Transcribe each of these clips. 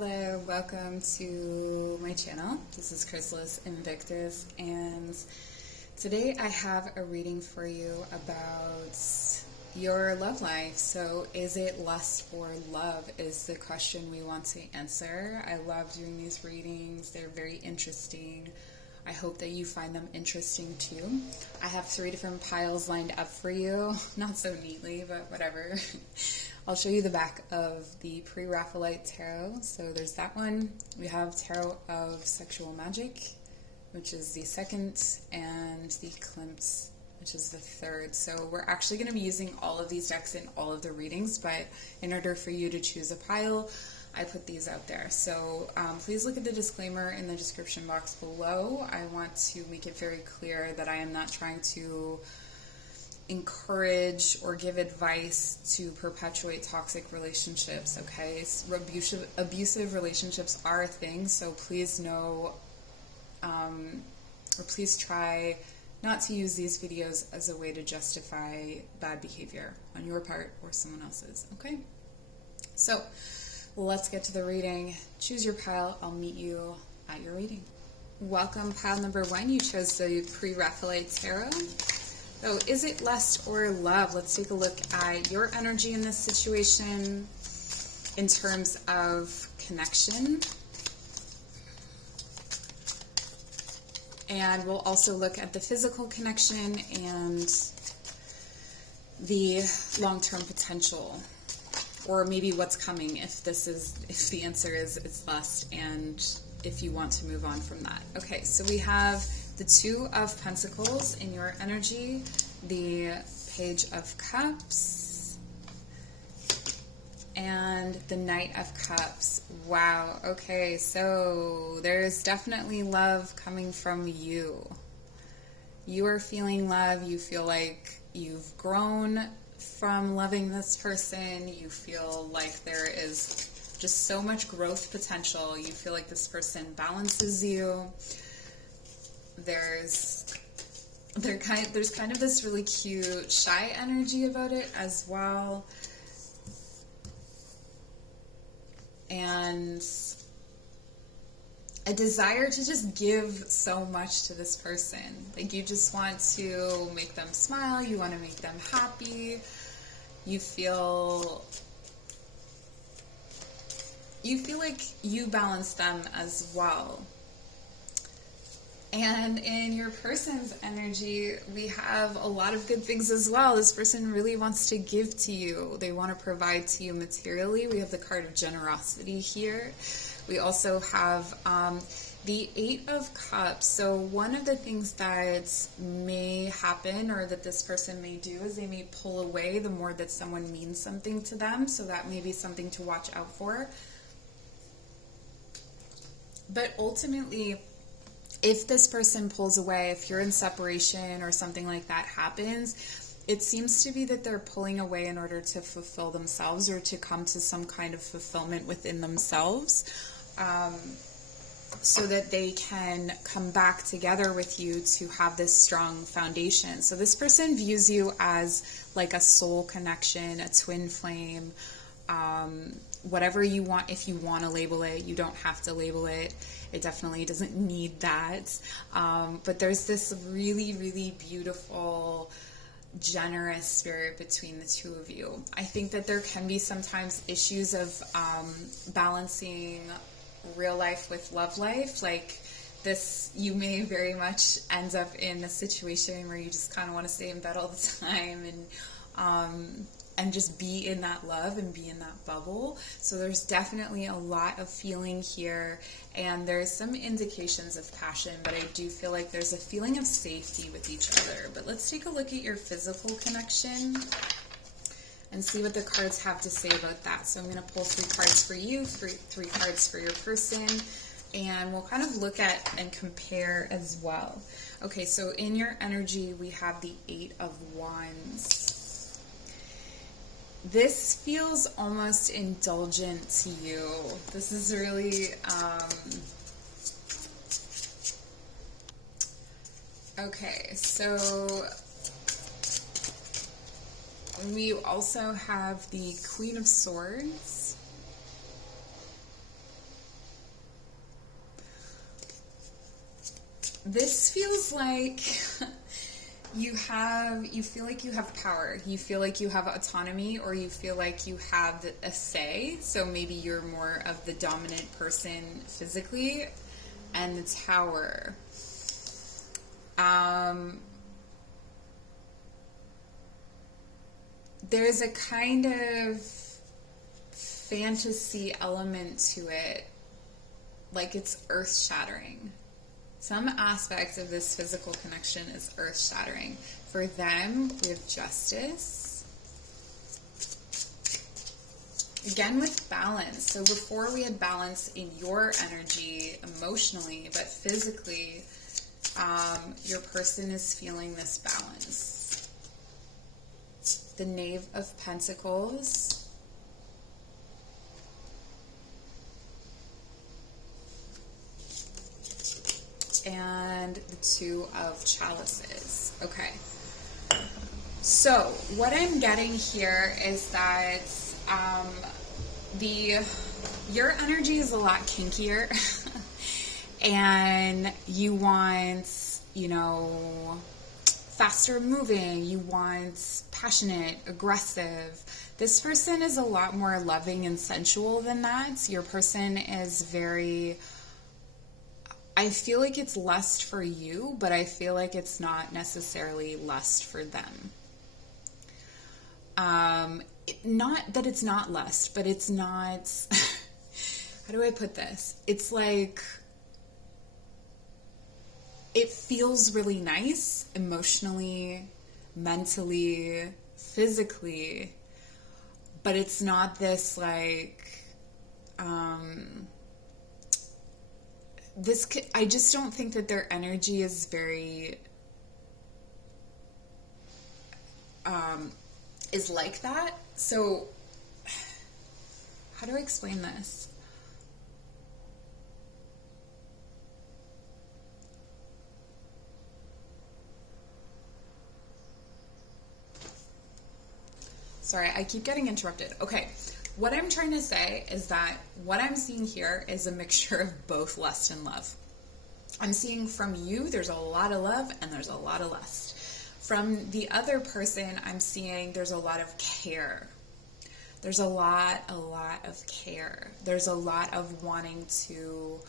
Hello, welcome to my channel. This is Chrysalis Invictus, and today I have a reading for you about your love life. So, is it lust or love is the question we want to answer. I love doing these readings. They're very interesting. I hope that you find them interesting too. I have 3 different piles lined up for you. Not so neatly, but whatever. I'll show you the back of the Pre-Raphaelite Tarot. So there's that one. We have Tarot of Sexual Magic, which is the 2nd, and the Klimt, which is the 3rd. So we're actually going to be using all of these decks in all of the readings, but in order for you to choose a pile, I put these out there. So please look at the disclaimer in the description box below. I want to make it very clear that I am not trying to encourage or give advice to perpetuate toxic relationships, okay? Abusive relationships are a thing, so please know, or please try not to use these videos as a way to justify bad behavior on your part or someone else's, okay? So let's get to the reading. Choose your pile. I'll meet you at your reading. Welcome, pile number 1. You chose the Pre-Raphaelite Tarot. So, is it lust or love? Let's take a look at your energy in this situation in terms of connection. And we'll also look at the physical connection and the long-term potential, or maybe what's coming if the answer is it's lust, and if you want to move on from that. Okay, so we have the 2 of Pentacles in your energy, the Page of Cups, and the Knight of Cups. Wow, okay, so there's definitely love coming from you. You are feeling love. You feel like you've grown from loving this person. You feel like there is just so much growth potential. You feel like this person balances you. There's kind of this really cute shy energy about it as well, and a desire to just give so much to this person. Like, you just want to make them smile, you want to make them happy, you feel like you balance them as well. And in your person's energy, we have a lot of good things as well. This person really wants to give to you. They want to provide to you materially. We have the card of generosity here. We also have the 8 of Cups. So one of the things that may happen, or that this person may do, is they may pull away the more that someone means something to them. So that may be something to watch out for. But ultimately, if this person pulls away, if you're in separation or something like that happens, it seems to be that they're pulling away in order to fulfill themselves, or to come to some kind of fulfillment within themselves, so that they can come back together with you to have this strong foundation. So this person views you as like a soul connection, a twin flame, whatever you want. If you want to label it, you don't have to label it. It definitely doesn't need that. But there's this really, really beautiful, generous spirit between the 2 of you. I think that there can be sometimes issues of balancing real life with love life. Like this, you may very much end up in a situation where you just kind of want to stay in bed all the time and just be in that love and be in that bubble. So there's definitely a lot of feeling here, and there's some indications of passion, but I do feel like there's a feeling of safety with each other. But let's take a look at your physical connection and see what the cards have to say about that. So I'm going to pull 3 cards for you, three cards for your person, and we'll kind of look at and compare as well. Okay, so in your energy, we have the 8 of Wands. This feels almost indulgent to you. This is really, okay, so we also have the Queen of Swords, this feels like you feel like you have power, you feel like you have autonomy, or you feel like you have a say. So maybe you're more of the dominant person physically, and the Tower. There's a kind of fantasy element to it, like it's earth-shattering. Some aspect of this physical connection is earth-shattering. For them, we have Justice. Again, with balance. So before we had balance in your energy emotionally, but physically, your person is feeling this balance. The Knave of Pentacles. And the Two of Chalices. Okay. So what I'm getting here is that your energy is a lot kinkier and you want, faster moving, you want passionate, aggressive. This person is a lot more loving and sensual than that. Your person is very, I feel like it's lust for you, but I feel like it's not necessarily lust for them. Not that it's not lust, but it's not, how do I put this? It's like, it feels really nice emotionally, mentally, physically, but it's not this like, I just don't think that their energy is very, is like that. So, how do I explain this? Sorry, I keep getting interrupted. Okay, what I'm trying to say is that what I'm seeing here is a mixture of both lust and love. I'm seeing from you, there's a lot of love and there's a lot of lust. From the other person, I'm seeing there's a lot of care. There's a lot of care. There's a lot of wanting to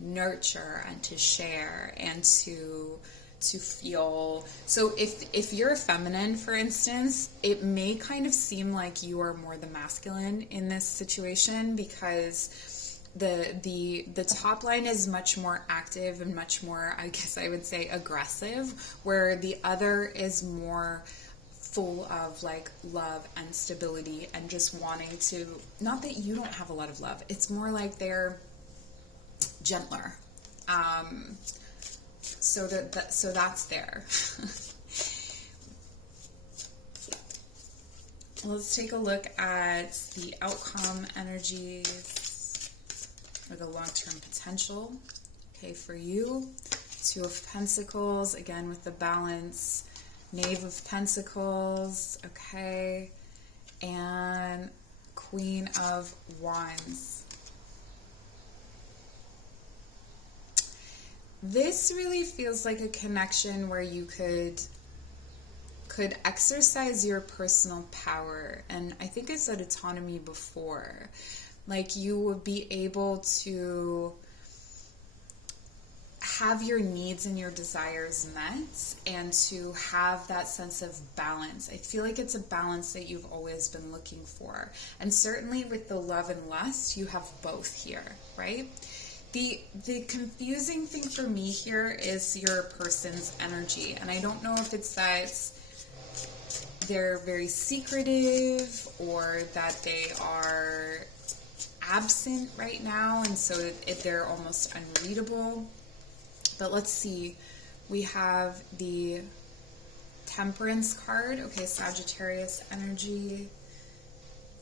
nurture and to share and to feel. So if you're feminine, for instance, it may kind of seem like you are more the masculine in this situation, because the top line is much more active and much more, I guess I would say, aggressive, where the other is more full of like love and stability and just wanting to, not that you don't have a lot of love, it's more like they're gentler. So that's there. Let's take a look at the outcome energies or the long-term potential. Okay, for you, Two of Pentacles, again with the balance, Knave of Pentacles, okay, and Queen of Wands. This really feels like a connection where you could exercise your personal power. And I think I said autonomy before. Like you would be able to have your needs and your desires met and to have that sense of balance. I feel like it's a balance that you've always been looking for. And certainly with the love and lust, you have both here, right? The confusing thing for me here is your person's energy. And I don't know if it's that they're very secretive or that they are absent right now, and so they're almost unreadable. But let's see. We have the Temperance card. Okay, Sagittarius energy.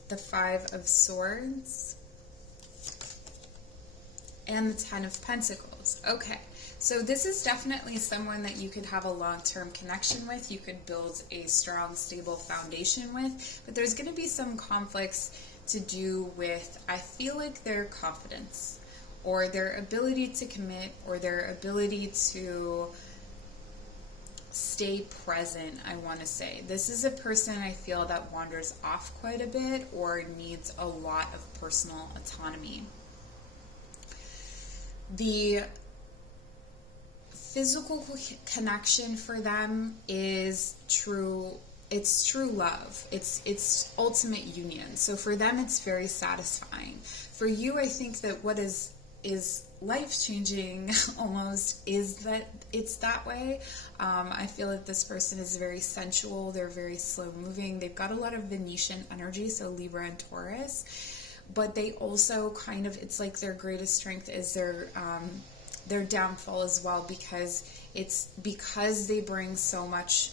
The Five of Swords. And the Ten of Pentacles. Okay, so this is definitely someone that you could have a long-term connection with. You could build a strong, stable foundation with. But there's going to be some conflicts to do with, I feel like, their confidence or their ability to commit, or their ability to stay present, I want to say. This is a person I feel that wanders off quite a bit or needs a lot of personal autonomy. The physical connection for them is true. It's true love. It's ultimate union. So for them, it's very satisfying. For you, I think that what is life-changing almost is that it's that way. I feel that this person is very sensual. They're very slow-moving. They've got a lot of Venetian energy, so Libra and Taurus. But they also kind of, it's like their greatest strength is their downfall as well, because they bring so much,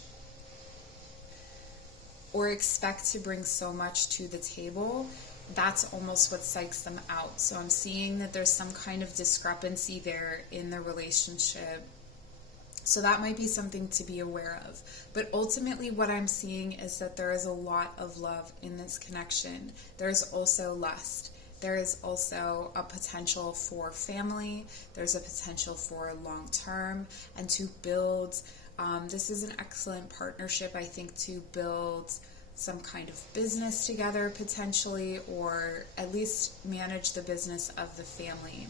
or expect to bring so much to the table. That's almost what psychs them out. So I'm seeing that there's some kind of discrepancy there in the relationship. So that might be something to be aware of. But ultimately what I'm seeing is that there is a lot of love in this connection. There's also lust. There is also a potential for family. There's a potential for long term and to build. This is an excellent partnership, I think, to build some kind of business together potentially, or at least manage the business of the family.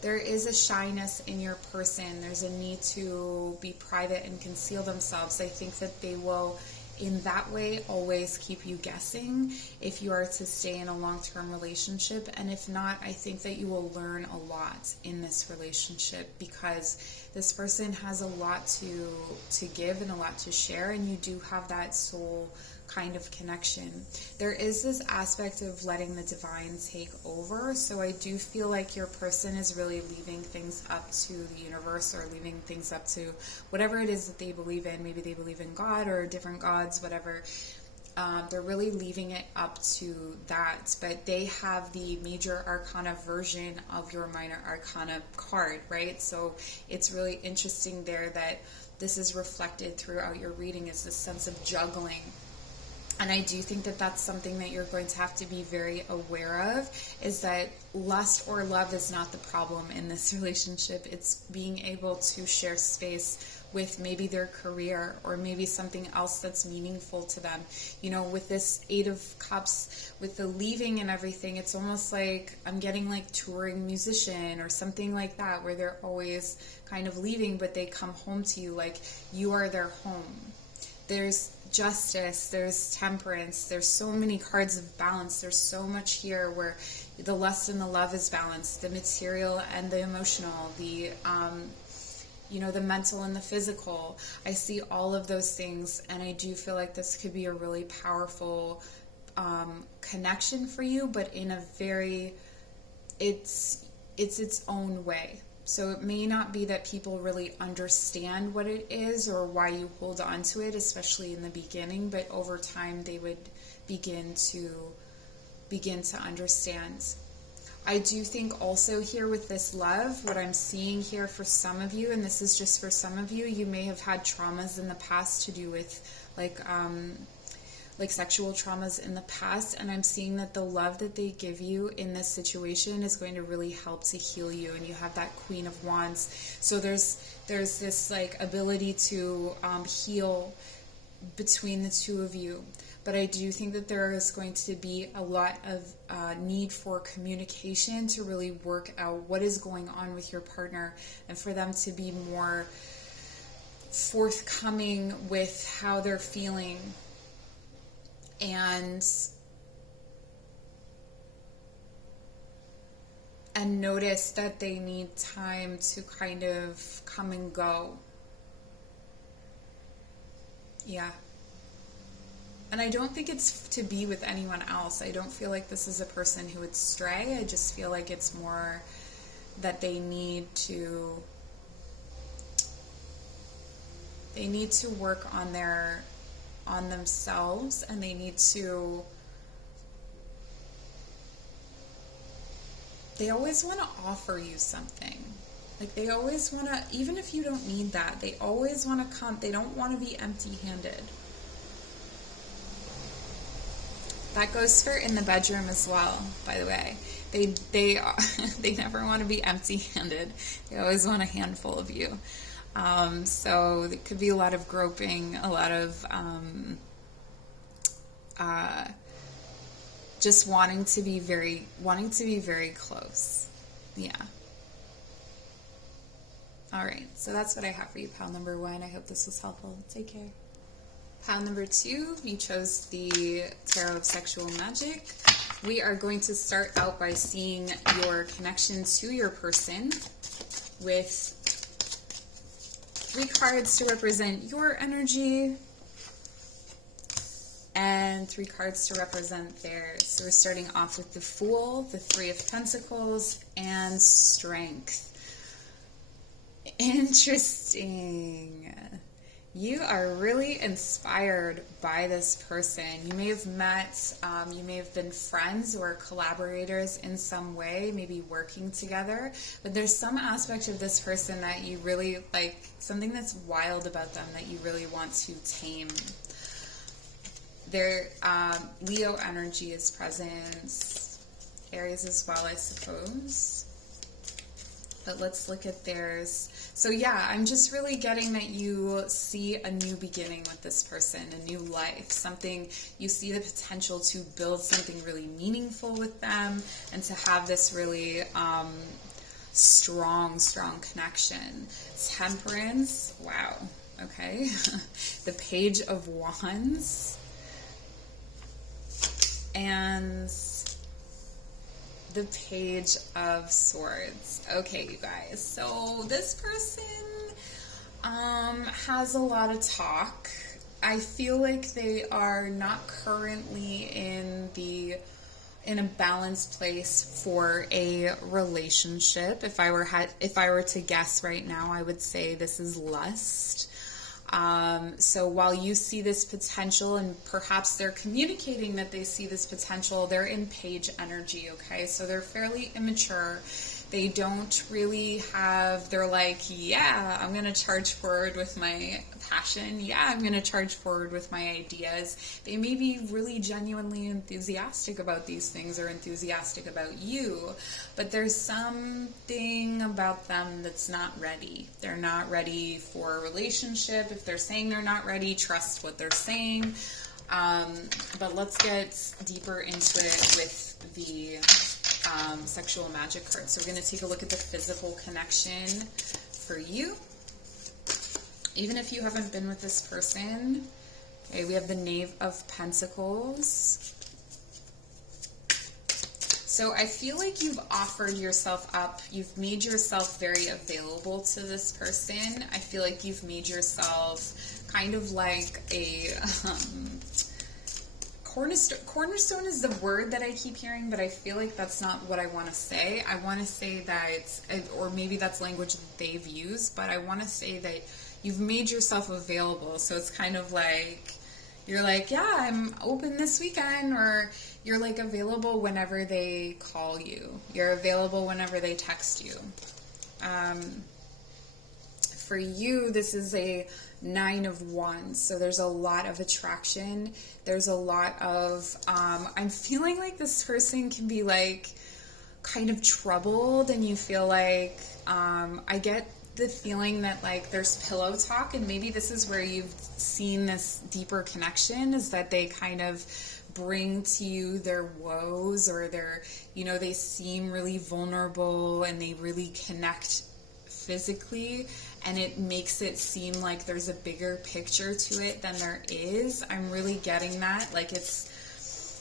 There is a shyness in your person. There's a need to be private and conceal themselves. I think that they will, in that way, always keep you guessing if you are to stay in a long-term relationship. And if not, I think that you will learn a lot in this relationship, because this person has a lot to give and a lot to share, and you do have that soul kind of connection. There is this aspect of letting the divine take over. So I do feel like your person is really leaving things up to the universe, or leaving things up to whatever it is that they believe in. Maybe they believe in God or different gods, whatever. They're really leaving it up to that. But they have the major arcana version of your minor arcana card, right? So it's really interesting there that this is reflected throughout your reading, is this sense of juggling. And I do think that that's something that you're going to have to be very aware of, is that lust or love is not the problem in this relationship. It's being able to share space with maybe their career, or maybe something else that's meaningful to them. You know, with this 8 of Cups, with the leaving and everything, it's almost like I'm getting like touring musician or something like that, where they're always kind of leaving, but they come home to you, like you are their home. There's justice, there's temperance, there's so many cards of balance. There's so much here where the lust and the love is balanced, the material and the emotional, the the mental and the physical. I see all of those things, and I do feel like this could be a really powerful connection for you, but in a very, it's its own way. So it may not be that people really understand what it is or why you hold on to it, especially in the beginning, but over time they would begin to understand. I do think also here with this love, what I'm seeing here for some of you, and this is just for some of you, you may have had traumas in the past to do with like sexual traumas in the past, and I'm seeing that the love that they give you in this situation is going to really help to heal you. And you have that Queen of Wands, so there's this like ability to heal between the two of you. But I do think that there is going to be a lot of need for communication to really work out what is going on with your partner, and for them to be more forthcoming with how they're feeling, and notice that they need time to kind of come and go. Yeah. And I don't think it's to be with anyone else. I don't feel like this is a person who would stray. I just feel like it's more that they need to work on themselves, and they always want to offer you something. Like they always want to, even if you don't need that, they always want to come. They don't want to be empty-handed. That goes for in the bedroom as well, by the way. they never want to be empty-handed. They always want a handful of you. So it could be a lot of groping, a lot of just wanting to be very close. Yeah. All right, so that's what I have for you, pile number 1. I hope this was helpful. Take care. Pile number 2, you chose the Tarot of Sexual Magic. We are going to start out by seeing your connection to your person with 3 cards to represent your energy and 3 cards to represent theirs. So we're starting off with the Fool, the 3 of Pentacles, and Strength. Interesting. You are really inspired by this person. You may have met, you may have been friends or collaborators in some way, maybe working together, but there's some aspect of this person that you really like, something that's wild about them that you really want to tame. Their Leo energy is present, Aries as well, I suppose. But let's look at theirs. So yeah, I'm just really getting that you see a new beginning with this person, a new life, something, you see the potential to build something really meaningful with them and to have this really strong connection. Temperance, wow, okay. The Page of Wands. And the Page of Swords. Okay, you guys. So this person has a lot of talk. I feel like they are not currently in a balanced place for a relationship. If I were to guess right now, I would say this is lust. So while you see this potential, and perhaps they're communicating that they see this potential, they're in Page energy, okay? So they're fairly immature. They don't really have, they're like, yeah, I'm going to charge forward with my passion. Yeah, I'm going to charge forward with my ideas. They may be really genuinely enthusiastic about these things or enthusiastic about you, but there's something about them that's not ready. They're not ready for a relationship. If they're saying they're not ready, trust what they're saying. But let's get deeper into it with the sexual magic card. So we're going to take a look at the physical connection for you. Even if you haven't been with this person. Okay, we have the Knave of Pentacles. So I feel like you've offered yourself up. You've made yourself very available to this person. I feel like you've made yourself kind of like a cornerstone is the word that I keep hearing, but I feel like that's not what I want to say. I want to say that, or maybe that's language that they've used, but I want to say that you've made yourself available. So it's kind of like, you're like, yeah, I'm open this weekend, or you're like available whenever they call you. You're available whenever they text you. For you, this is a 9 of Wands, so there's a lot of attraction. There's a lot of, I'm feeling like this person can be like kind of troubled, and you feel like, I get the feeling that like there's pillow talk, and maybe this is where you've seen this deeper connection, is that they kind of bring to you their woes, or their, you know, they seem really vulnerable and they really connect physically, and it makes it seem like there's a bigger picture to it than there is. I'm really getting that. Like it's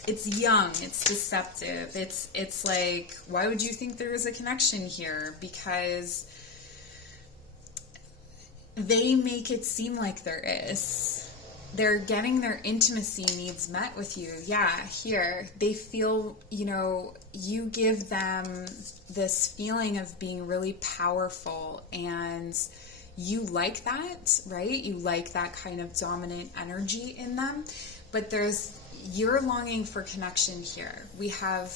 young, it's deceptive. It's like, why would you think there is a connection here? Because they make it seem like there is. They're getting their intimacy needs met with you. Yeah, here. They feel, you know, you give them this feeling of being really powerful, and you like that, right? You like that kind of dominant energy in them. But you're longing for connection here. We have,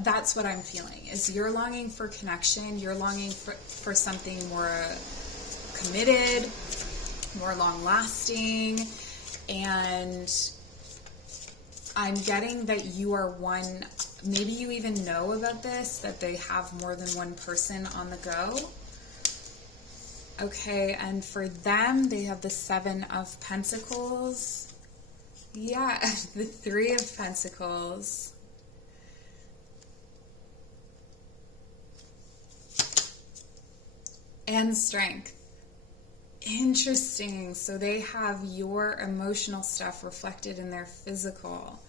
that's what I'm feeling, is you're longing for connection. You're longing for something more committed, more long-lasting, and I'm getting that you are one, maybe you even know about this, that they have more than one person on the go. Okay, and for them, they have the Seven of Pentacles. Yeah, the Three of Pentacles. And Strength. Interesting. So they have your emotional stuff reflected in their physical.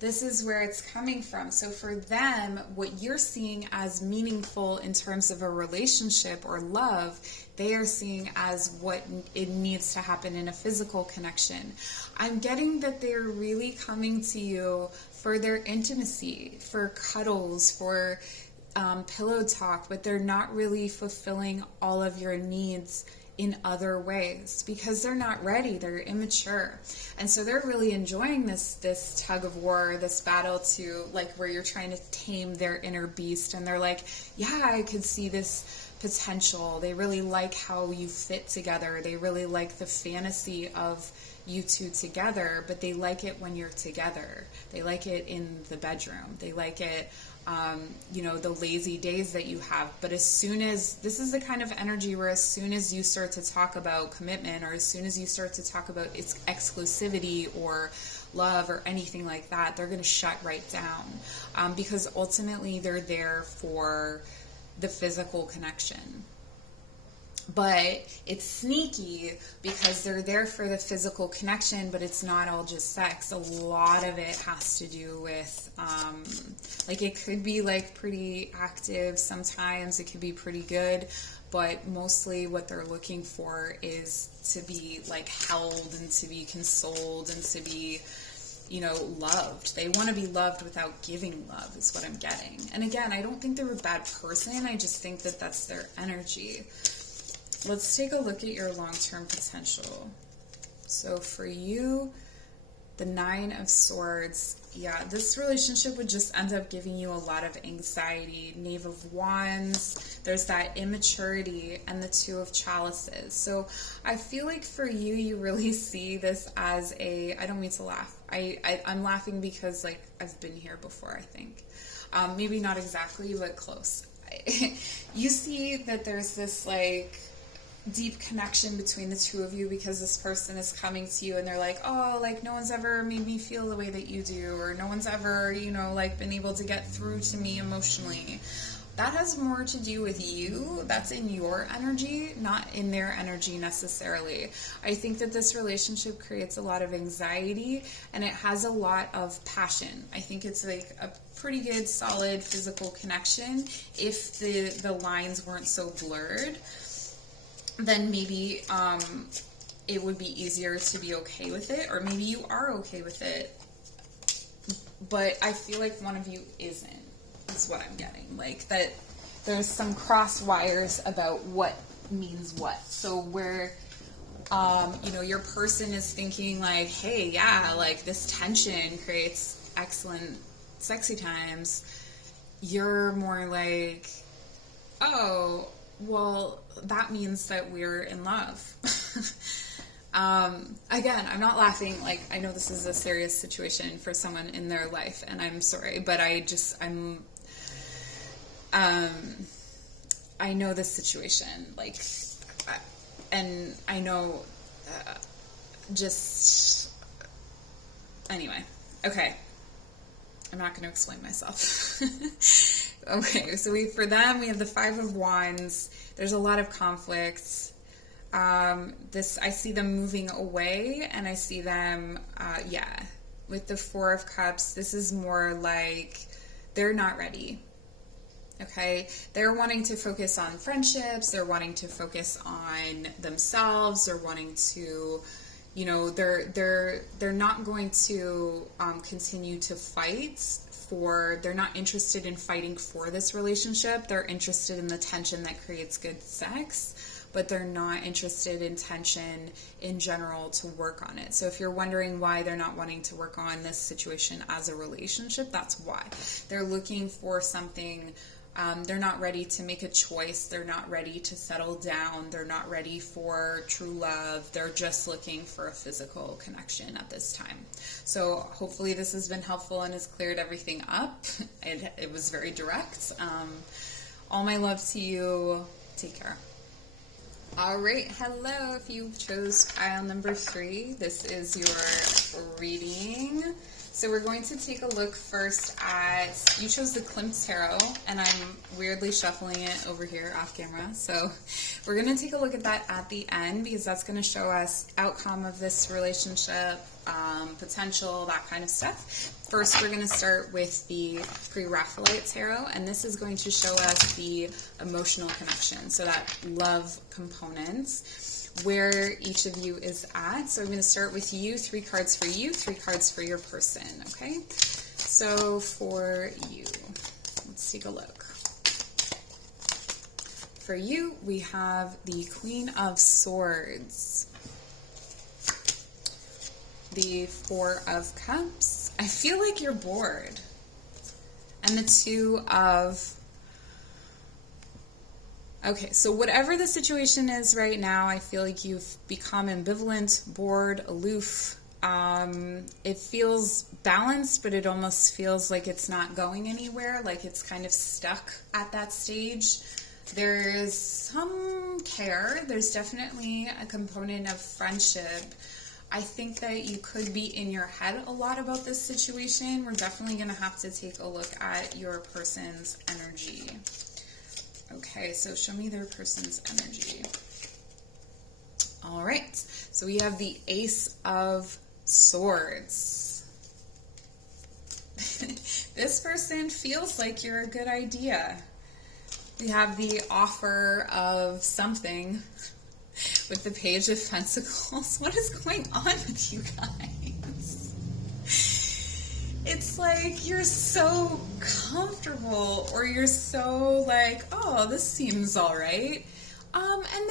This is where it's coming from. So for them, what you're seeing as meaningful in terms of a relationship or love, they are seeing as what it needs to happen in a physical connection. I'm getting that they're really coming to you for their intimacy, for cuddles, for pillow talk, but they're not really fulfilling all of your needs in other ways because they're not ready, they're immature. And so they're really enjoying this tug of war, this battle to, like, where you're trying to tame their inner beast, and they're like, yeah, I could see this potential. They really like how you fit together. They really like the fantasy of you two together, but they like it when you're together. They like it in the bedroom. They like it the lazy days that you have. But as soon as, this is the kind of energy where as soon as you start to talk about commitment, or as soon as you start to talk about its exclusivity or love or anything like that, they're going to shut right down, because ultimately they're there for the physical connection. But it's sneaky because they're there for the physical connection, but it's not all just sex. A lot of it has to do with, it could be like pretty active sometimes, it could be pretty good, but mostly what they're looking for is to be like held and to be consoled and to be, loved. They want to be loved without giving love is what I'm getting. And again, I don't think they're a bad person. I just think that that's their energy. Let's take a look at your long-term potential. So for you, the Nine of Swords, yeah, this relationship would just end up giving you a lot of anxiety. Knave of Wands, there's that immaturity, and the Two of Chalices. So I feel like for you, you really see this as a, I don't mean to laugh. I'm laughing because, like, I've been here before, I think. Maybe not exactly, but close. You see that there's this, like, deep connection between the two of you because this person is coming to you and they're like, oh, like, no one's ever made me feel the way that you do, or no one's ever, been able to get through to me emotionally. That has more to do with you. That's in your energy, not in their energy necessarily. I think that this relationship creates a lot of anxiety and it has a lot of passion. I think it's like a pretty good, solid physical connection. If the lines weren't so blurred, then maybe it would be easier to be okay with it, or maybe you are okay with it, but I feel like one of you isn't, is what I'm getting. Like, that there's some cross wires about what means what. So where, your person is thinking like, hey, yeah, like, this tension creates excellent sexy times, you're more like, oh, well, that means that we're in love. Again, I'm not laughing. Like, I know this is a serious situation for someone in their life, and I'm sorry, but I know this situation, like, and I know, anyway, okay. I'm not going to explain myself. Okay, so for them, we have the Five of Wands. There's a lot of conflict. I see them moving away, and I see them, with the Four of Cups, this is more like they're not ready. Okay, they're wanting to focus on friendships. They're wanting to focus on themselves. They're wanting to, they're not going to continue to fight. They're not interested in fighting for this relationship. They're interested in the tension that creates good sex, but they're not interested in tension in general to work on it. So if you're wondering why they're not wanting to work on this situation as a relationship, that's why. They're looking for something They're not ready to make a choice. They're not ready to settle down. They're not ready for true love. They're just looking for a physical connection at this time. So hopefully this has been helpful and has cleared everything up. It was very direct. All my love to you. Take care. All right. Hello. If you chose pile number 3, this is your reading. So we're going to take a look first at, you chose the Klimt Tarot, and I'm weirdly shuffling it over here off camera. So we're going to take a look at that at the end, because that's going to show us outcome of this relationship, potential, that kind of stuff. First, we're going to start with the Pre-Raphaelite Tarot, and this is going to show us the emotional connection, so that love component, where each of you is at. So I'm going to start with you, 3 cards for you, 3 cards for your person, okay? So for you, let's take a look. For you, we have the Queen of Swords, the 4 of Cups. I feel like you're bored. And the 2 of... Okay, so whatever the situation is right now, I feel like you've become ambivalent, bored, aloof. It feels balanced, but it almost feels like it's not going anywhere, like it's kind of stuck at that stage. There's some care. There's definitely a component of friendship. I think that you could be in your head a lot about this situation. We're definitely going to have to take a look at your person's energy. Okay, so show me their person's energy. All right, so we have the Ace of Swords. This person feels like you're a good idea. We have the offer of something with the Page of Pentacles. What is going on with you guys? It's like you're so comfortable, or you're so like, oh, this seems all right. And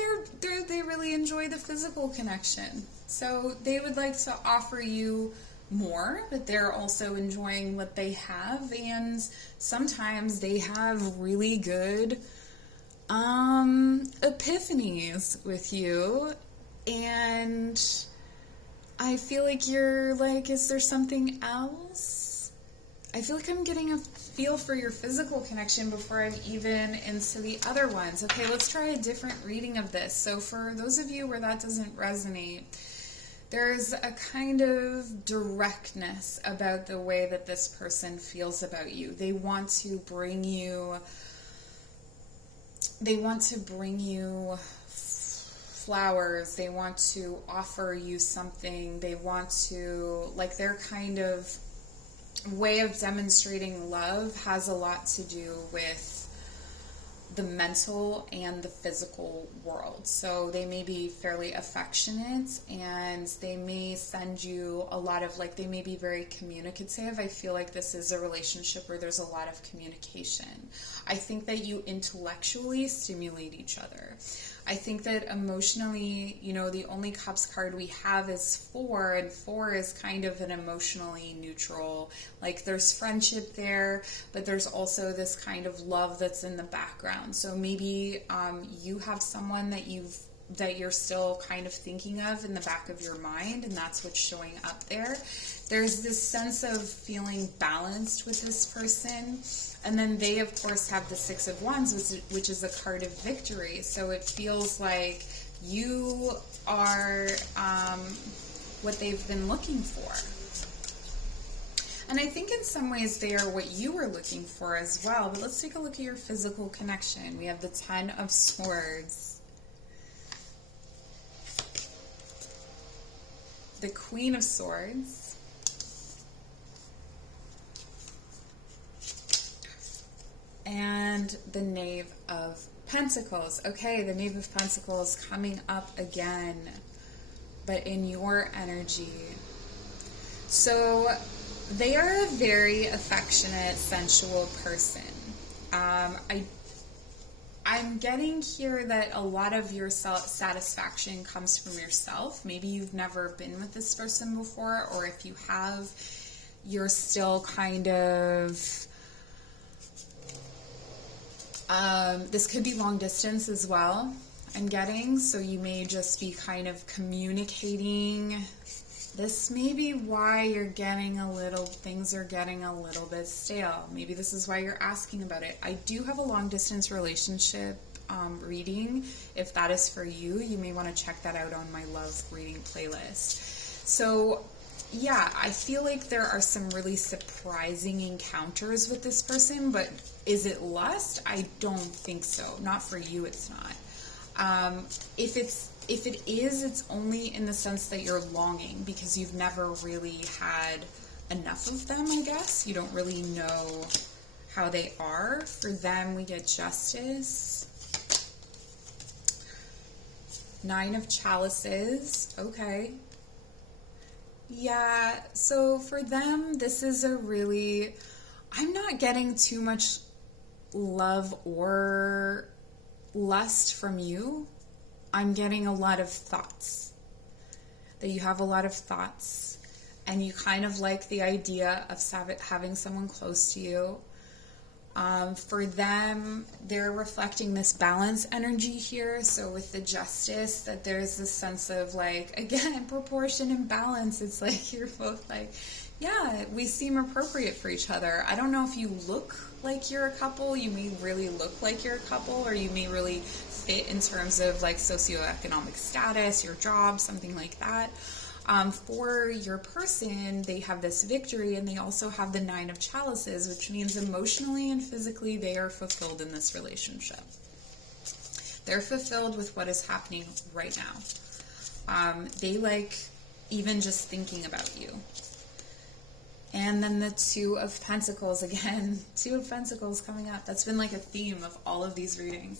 they really enjoy the physical connection. So they would like to offer you more, but they're also enjoying what they have. And sometimes they have really good epiphanies with you. And I feel like you're like, is there something else? I feel like I'm getting a feel for your physical connection before I'm even into the other ones. Okay, let's try a different reading of this. So for those of you where that doesn't resonate, there's a kind of directness about the way that this person feels about you. They want to bring you flowers. They want to offer you something. They want to, like, their kind of way of demonstrating love has a lot to do with the mental and the physical world. So they may be fairly affectionate, and they may send you a lot of, like, they may be very communicative. I feel like this is a relationship where there's a lot of communication. I think that you intellectually stimulate each other. I think that emotionally, you know, the only Cups card we have is 4, and 4 is kind of an emotionally neutral, like there's friendship there, but there's also this kind of love that's in the background. So maybe you have someone that you're still kind of thinking of in the back of your mind, and that's what's showing up there. There's this sense of feeling balanced with this person. And then they, of course, have the 6 of Wands, which is a card of victory. So it feels like you are what they've been looking for. And I think in some ways they are what you were looking for as well. But let's take a look at your physical connection. We have the 10 of Swords, the Queen of Swords, and the Knave of Pentacles. Okay, the Knave of Pentacles coming up again, but in your energy. So they are a very affectionate, sensual person. I'm getting here that a lot of your satisfaction comes from yourself. Maybe you've never been with this person before, or if you have, you're still kind of This could be long distance as well, I'm getting. So you may just be kind of communicating. This may be why you're getting things are getting a little bit stale. Maybe this is why you're asking about it. I do have a long distance relationship reading. If that is for you, you may want to check that out on my love reading playlist. So yeah, I feel like there are some really surprising encounters with this person, but is it lust? I don't think so. Not for you, it's not. If it is, it's only in the sense that you're longing because you've never really had enough of them, I guess. You don't really know how they are. For them, we get Justice. 9 of Chalices. Okay. Yeah, so for them, this is I'm not getting too much love or lust from you. I'm getting a lot of thoughts. That you have a lot of thoughts, and you kind of like the idea of having someone close to you. For them, they're reflecting this balance energy here. So with the Justice, that there's this sense of like, again, proportion and balance. It's like you're both like, yeah, we seem appropriate for each other. I don't know if you look like you're a couple. You may really look like you're a couple, or you may really fit in terms of like socioeconomic status, your job, something like that. For your person, they have this victory, and they also have the 9 of Chalices, which means emotionally and physically they are fulfilled in this relationship. They're fulfilled with what is happening right now. They like even just thinking about you. And then the 2 of Pentacles, again, 2 of Pentacles coming up. That's been like a theme of all of these readings.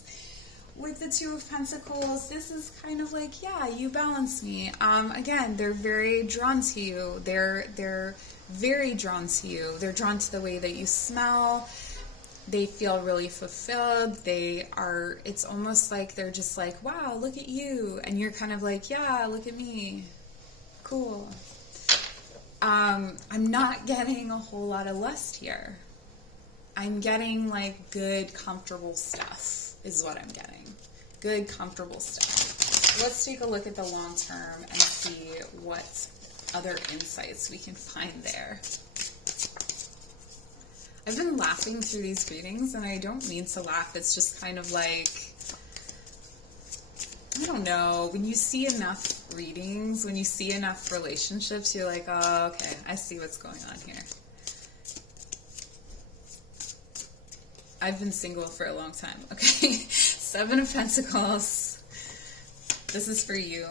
With the 2 of Pentacles, this is kind of like, yeah, you balance me. Again, they're very drawn to you. They're very drawn to you. They're drawn to the way that you smell. They feel really fulfilled. It's almost like they're just like, wow, look at you. And you're kind of like, yeah, look at me. Cool. I'm not getting a whole lot of lust here. I'm getting like good, comfortable stuff is what I'm getting. Good, comfortable stuff. Let's take a look at the long term and see what other insights we can find there. I've been laughing through these readings, and I don't mean to laugh. It's just kind of like, I don't know, when you see enough readings, when you see enough relationships, you're like, oh, okay, I see what's going on here. I've been single for a long time. Okay, 7 of Pentacles. This is for you.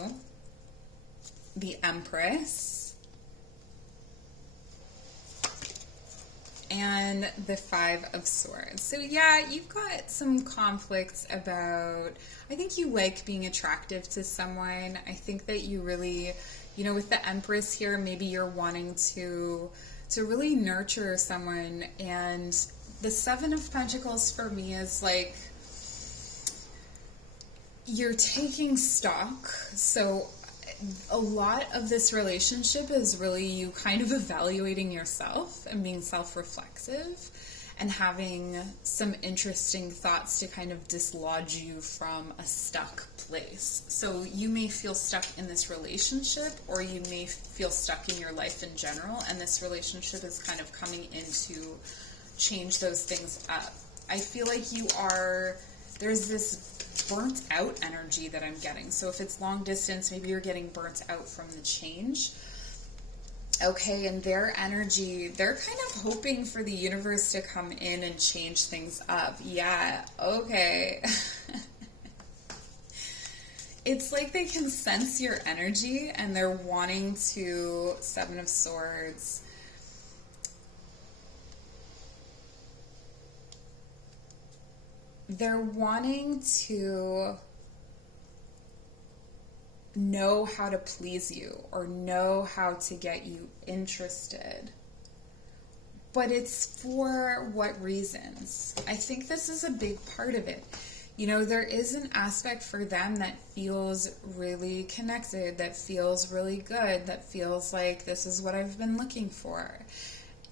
The Empress. And the 5 of Swords. So yeah, you've got some conflicts about, I think you like being attractive to someone. I think that you really, with the Empress here, maybe you're wanting to really nurture someone. And the 7 of Pentacles for me is like, you're taking stock. So a lot of this relationship is really you kind of evaluating yourself and being self-reflexive and having some interesting thoughts to kind of dislodge you from a stuck place. So you may feel stuck in this relationship, or you may feel stuck in your life in general, and this relationship is kind of coming in to change those things up. I feel like there's this burnt out energy that I'm getting. So if it's long distance, maybe you're getting burnt out from the change. Okay, and their energy, they're kind of hoping for the universe to come in and change things up. Yeah, okay. It's like they can sense your energy and they're wanting to, 7 of Swords. They're wanting to know how to please you or know how to get you interested. But it's for what reasons? I think this is a big part of it. There is an aspect for them that feels really connected, that feels really good, that feels like this is what I've been looking for.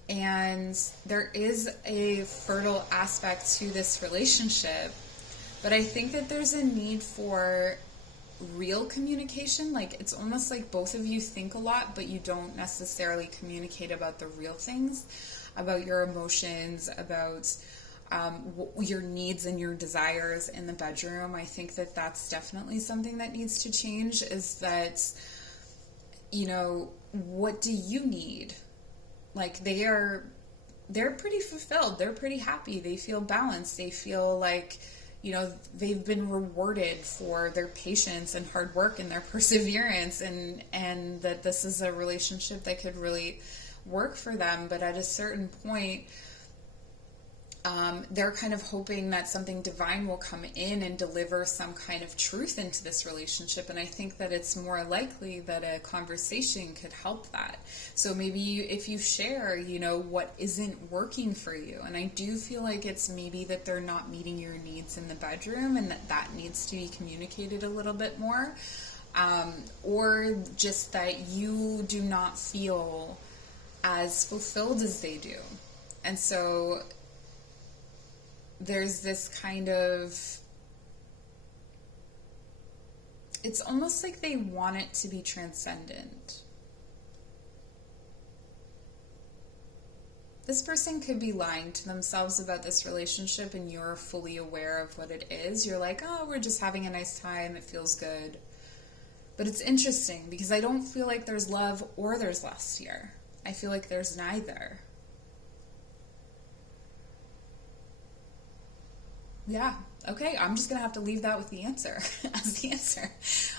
And there is a fertile aspect to this relationship, but I think that there's a need for real communication. Like, it's almost like both of you think a lot, but you don't necessarily communicate about the real things, about your emotions, about your needs and your desires in the bedroom. I think that that's definitely something that needs to change, is that, you know, what do you need? Like, they're pretty fulfilled. They're pretty happy. They feel balanced. They feel like, you know, they've been rewarded for their patience and hard work and their perseverance, and that this is a relationship that could really work for them. But at a certain point, they're kind of hoping that something divine will come in and deliver some kind of truth into this relationship. And I think that it's more likely that a conversation could help that. So maybe if you share, you know, what isn't working for you. And I do feel like it's maybe that they're not meeting your needs in the bedroom, and that needs to be communicated a little bit more. Or just that you do not feel as fulfilled as they do. And so there's this kind of, it's almost like they want it to be transcendent. This person could be lying to themselves about this relationship, and you're fully aware of what it is. You're like, oh, we're just having a nice time, it feels good. But it's interesting, because I don't feel like there's love or there's lust here. I feel like there's neither. Yeah. Okay. I'm just going to have to leave that with the answer as the answer.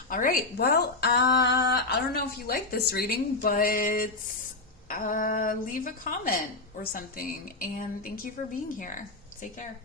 All right. Well, I don't know if you like this reading, but leave a comment or something. And thank you for being here. Take care.